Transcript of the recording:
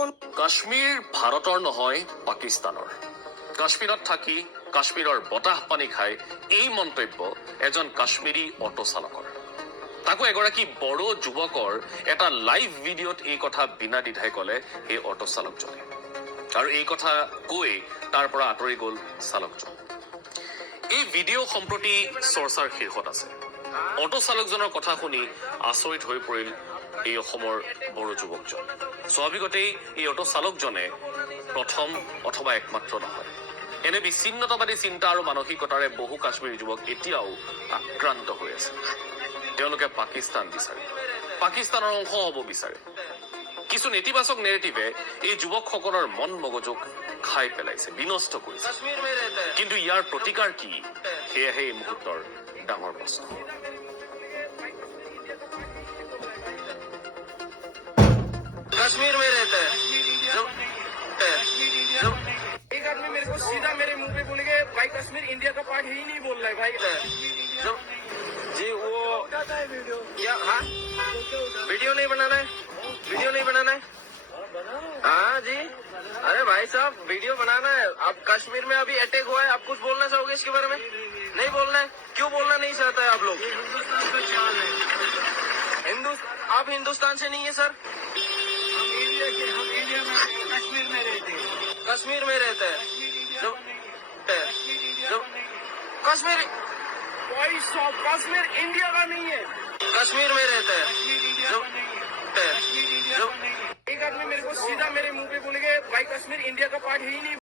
কাশ্মীৰ ভাৰতৰ নহয় পাকিস্তানৰ। কাশ্মীৰত থাকি কাশ্মীৰৰ বতাহ পানী খাই এই মন্তব্য এজন কাশ্মীৰী অটো চালকৰ। তাকো এগৰাকী বড়ো যুৱকৰ এটা লাইভ ভিডিঅ'ত এই কথা বিনা দ্বিধাই কলে এই অটো চালকজনে। আৰু এই কথা কৈ তাৰ পৰা আঁতৰি গল চালকজন। এই ভিডিঅ' সম্প্ৰতি চৰ্চাৰ শীৰ্ষত আছে। অটো চালকজনৰ কথা শুনি আচৰিত হৈ পৰিল এই অসমৰ বড়ো যুৱকজন। স্বাভাৱিকতেই এই অটো চালকজনে প্ৰথম অথবা একমাত্ৰ নহয়। এনে বিচ্ছিন্নতাবাদী চিন্তা আৰু মানসিকতাৰে বহু কাশ্মীৰী যুৱক এতিয়াও আক্ৰান্ত হৈ আছে। তেওঁলোকে পাকিস্তান বিচাৰে, পাকিস্তানৰ অংশ হ'ব বিচাৰে। কিছু নেতিবাচক নেৰেটিভে এই যুৱকসকলৰ মন মগজুক খাই পেলাইছে, বিনষ্ট কৰিছে। কিন্তু ইয়াৰ প্ৰতিকাৰ কি, সেয়াহে এই মুহূৰ্তৰ ডাঙৰ প্ৰশ্ন। कश्मीर में रहता है। एक आदमी मेरे को सीधा मेरे मुंह पे बोलेंगे भाई कश्मीर इंडिया का पार्ट ही नहीं बोल रहा है भाई। जी वो क्या? हाँ वीडियो नहीं बनाना है, वीडियो नहीं बनाना है। हाँ जी, अरे भाई साहब वीडियो बनाना है। आप कश्मीर में अभी अटैक हुआ है, आप कुछ बोलना चाहोगे इसके बारे में? नहीं बोलना है? क्यों बोलना नहीं चाहता है आप लोग? आप हिंदुस्तान से नहीं है सर? हम इंडिया में कश्मीर में रहते हैं। कश्मीर में रहता है कश्मीर कश्मीर इंडिया का नहीं है, कश्मीर में रहता है। एक आदमी मेरे को सीधा मेरे मुंह पे बोलेंगे भाई कश्मीर इंडिया का पार्ट ही नहीं